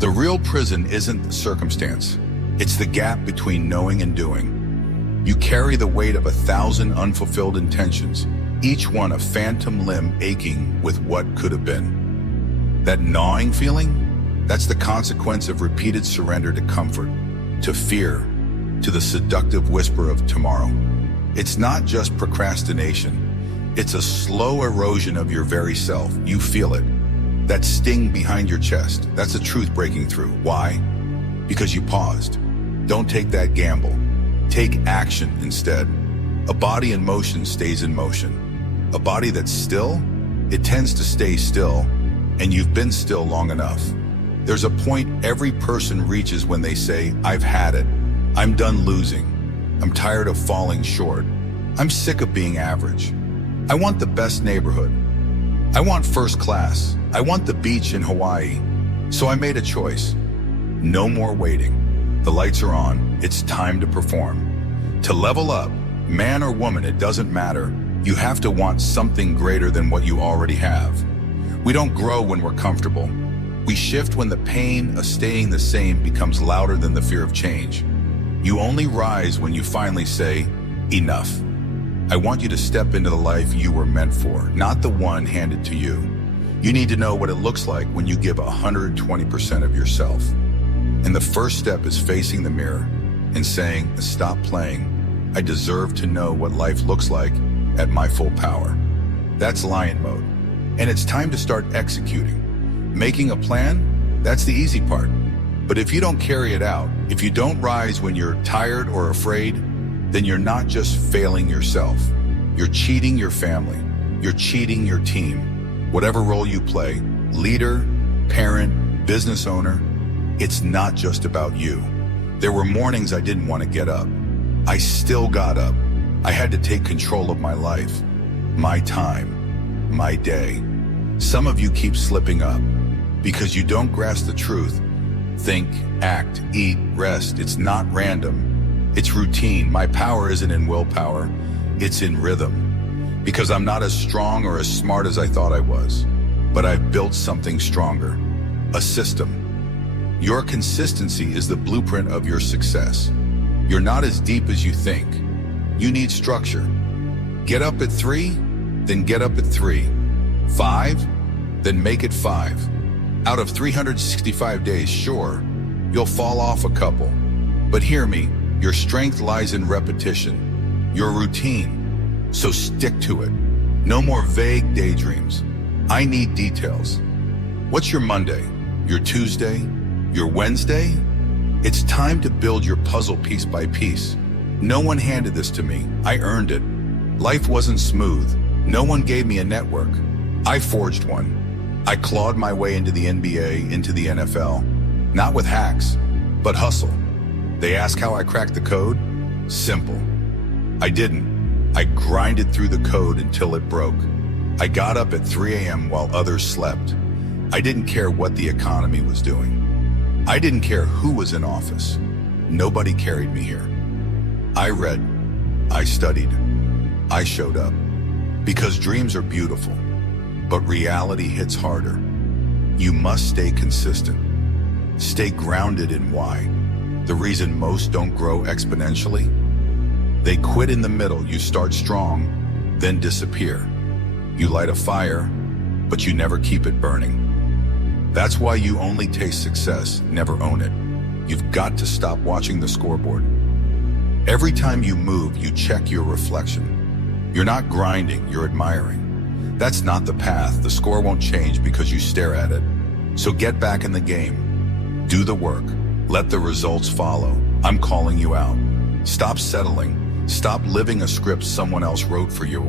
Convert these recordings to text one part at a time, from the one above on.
The real prison isn't the circumstance. It's the gap between knowing and doing. You carry the weight of 1,000 unfulfilled intentions, each one a phantom limb aching with what could have been. That gnawing feeling, that's the consequence of repeated surrender to comfort, to fear, to the seductive whisper of tomorrow. It's not just procrastination. It's a slow erosion of your very self. You feel it. That sting behind your chest, that's the truth breaking through. Why? Because you paused. Don't take that gamble. Take action instead. A body in motion stays in motion. A body that's still, it tends to stay still, and you've been still long enough. There's a point every person reaches when they say, I've had it. I'm done losing. I'm tired of falling short. I'm sick of being average. I want the best neighborhood. I want first class. I want the beach in Hawaii. So I made a choice. No more waiting. The lights are on. It's time to perform. To level up, man or woman, it doesn't matter. You have to want something greater than what you already have. We don't grow when we're comfortable. We shift when the pain of staying the same becomes louder than the fear of change. You only rise when you finally say, enough. I want you to step into the life you were meant for, not the one handed to you. You need to know what it looks like when you give 120% of yourself. And the first step is facing the mirror and saying, stop playing. I deserve to know what life looks like at my full power. That's lion mode. And it's time to start executing. Making a plan, that's the easy part. But if you don't carry it out, if you don't rise when you're tired or afraid, then you're not just failing yourself. You're cheating your family. You're cheating your team. Whatever role you play, leader, parent, business owner, it's not just about you. There were mornings I didn't want to get up. I still got up. I had to take control of my life, my time, my day. Some of you keep slipping up because you don't grasp the truth. Think, act, eat, rest. It's not random. It's routine. My power isn't in willpower. It's in rhythm. Because I'm not as strong or as smart as I thought I was. But I've built something stronger. A system. Your consistency is the blueprint of your success. You're not as deep as you think. You need structure. Get up at 3, then get up at 3. 5, then make it 5. Out of 365 days, sure, you'll fall off a couple. But hear me, your strength lies in repetition, your routine. So stick to it. No more vague daydreams. I need details. What's your Monday? Your Tuesday? Your Wednesday? It's time to build your puzzle piece by piece. No one handed this to me. I earned it. Life wasn't smooth. No one gave me a network. I forged one. I clawed my way into the NBA, into the NFL. Not with hacks, but hustle. They ask how I cracked the code? Simple. I didn't. I grinded through the code until it broke. I got up at 3 a.m. while others slept. I didn't care what the economy was doing. I didn't care who was in office. Nobody carried me here. I read. I studied. I showed up. Because dreams are beautiful, but reality hits harder. You must stay consistent. Stay grounded in why. The reason most don't grow exponentially? They quit in the middle. You start strong, then disappear. You light a fire, but you never keep it burning. That's why you only taste success, never own it. You've got to stop watching the scoreboard. Every time you move, you check your reflection. You're not grinding, you're admiring. That's not the path. The score won't change because you stare at it. So get back in the game. Do the work. Let the results follow. I'm calling you out. Stop settling. Stop living a script someone else wrote for you.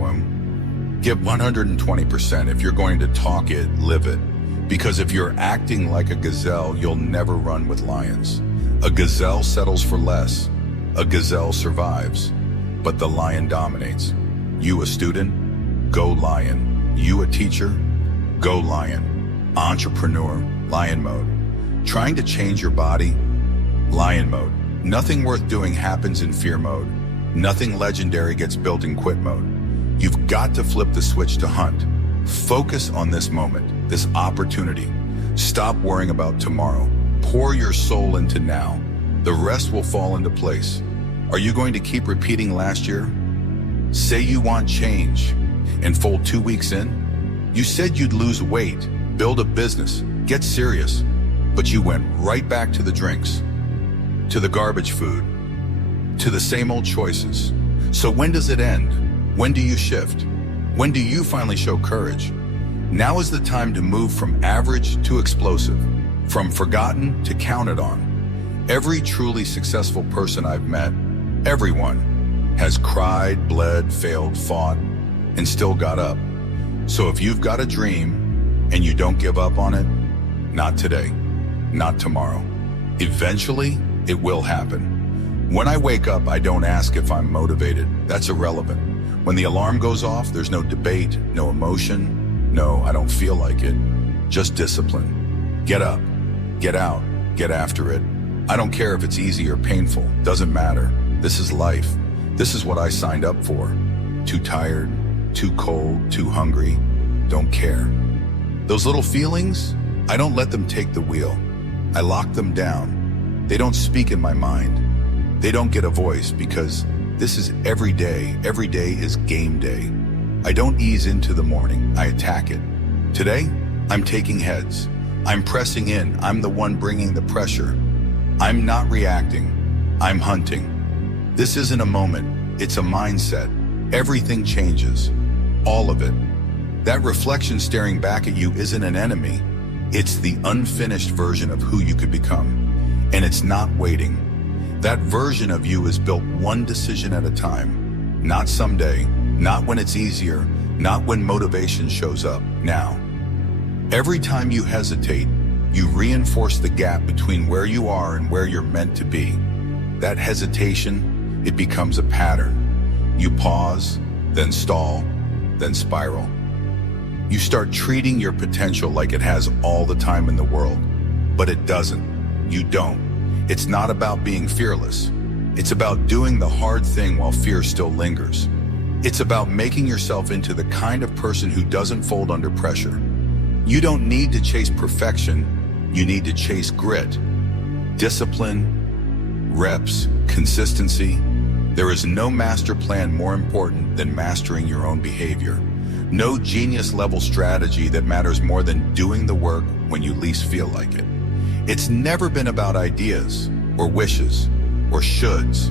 Give 120%. If you're going to talk it, live it. Because if you're acting like a gazelle, you'll never run with lions. A gazelle settles for less. A gazelle survives. But the lion dominates. You a student? Go lion. You a teacher? Go lion. Entrepreneur? Lion mode. Trying to change your body? Lion mode. Nothing worth doing happens in fear mode. Nothing legendary gets built in quit mode. You've got to flip the switch to hunt. Focus on this moment, this opportunity. Stop worrying about tomorrow. Pour your soul into now. The rest will fall into place. Are you going to keep repeating last year? Say you want change and fold 2 weeks in. You said you'd lose weight, build a business, get serious, but you went right back to the drinks, to the garbage food, to the same old choices. So when does it end? When do you shift? When do you finally show courage? Now is the time to move from average to explosive, from forgotten to counted on. Every truly successful person I've met, everyone, has cried, bled, failed, fought, and still got up. So if you've got a dream and you don't give up on it, not today, not tomorrow. Eventually, it will happen. When I wake up, I don't ask if I'm motivated. That's irrelevant. When the alarm goes off, there's no debate, no emotion. No, I don't feel like it. Just discipline. Get up, get out, get after it. I don't care if it's easy or painful. Doesn't matter. This is life. This is what I signed up for. Too tired, too cold, too hungry. Don't care. Those little feelings, I don't let them take the wheel. I lock them down. They don't speak in my mind. They don't get a voice because this is every day. Every day is game day. I don't ease into the morning. I attack it. Today, I'm taking heads. I'm pressing in. I'm the one bringing the pressure. I'm not reacting. I'm hunting. This isn't a moment. It's a mindset. Everything changes. All of it. That reflection staring back at you isn't an enemy. It's the unfinished version of who you could become. And it's not waiting. That version of you is built one decision at a time. Not someday, not when it's easier, not when motivation shows up. Now. Every time you hesitate, you reinforce the gap between where you are and where you're meant to be. That hesitation, it becomes a pattern. You pause, then stall, then spiral. You start treating your potential like it has all the time in the world, but it doesn't. You don't. It's not about being fearless. It's about doing the hard thing while fear still lingers. It's about making yourself into the kind of person who doesn't fold under pressure. You don't need to chase perfection. You need to chase grit, discipline, reps, consistency. There is no master plan more important than mastering your own behavior. No genius level strategy that matters more than doing the work when you least feel like it. It's never been about ideas or wishes or shoulds.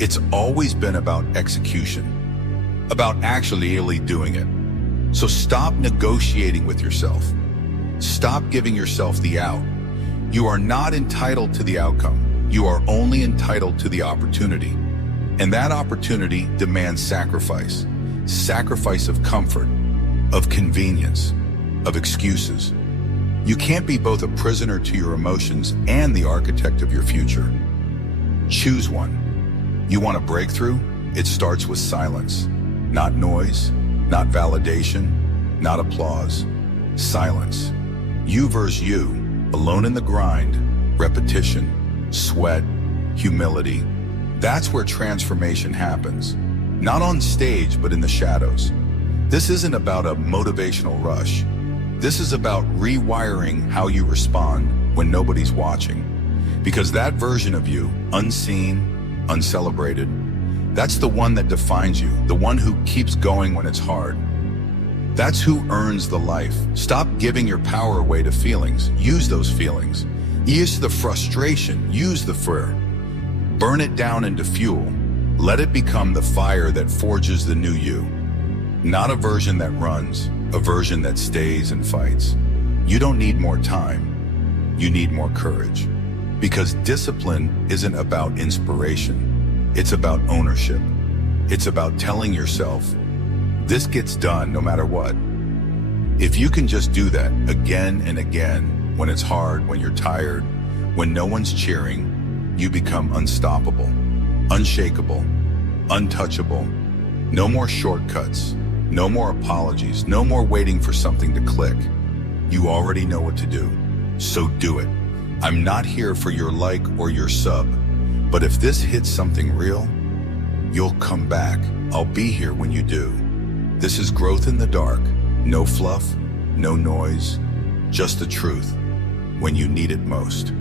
It's always been about execution, about actually doing it. So stop negotiating with yourself. Stop giving yourself the out. You are not entitled to the outcome. You are only entitled to the opportunity. And that opportunity demands sacrifice. Sacrifice of comfort, of convenience, of excuses. You can't be both a prisoner to your emotions and the architect of your future. Choose one. You want a breakthrough? It starts with silence. Not noise, not validation, not applause. Silence. You versus you, alone in the grind, repetition, sweat, humility. That's where transformation happens. Not on stage, but in the shadows. This isn't about a motivational rush. This is about rewiring how you respond when nobody's watching. Because that version of you, unseen, uncelebrated, that's the one that defines you, the one who keeps going when it's hard. That's who earns the life. Stop giving your power away to feelings. Use those feelings. Use the frustration. Use the fear. Burn it down into fuel. Let it become the fire that forges the new you. Not a version that runs, a version that stays and fights. You don't need more time. You need more courage. Because discipline isn't about inspiration. It's about ownership. It's about telling yourself, this gets done no matter what. If you can just do that again and again, when it's hard, when you're tired, when no one's cheering, you become unstoppable, unshakable, untouchable. No more shortcuts, no more apologies, no more waiting for something to click. You already know what to do, so do it. I'm not here for your like or your sub, but if this hits something real, you'll come back. I'll be here when you do. This is growth in the dark. No fluff, no noise, just the truth when you need it most.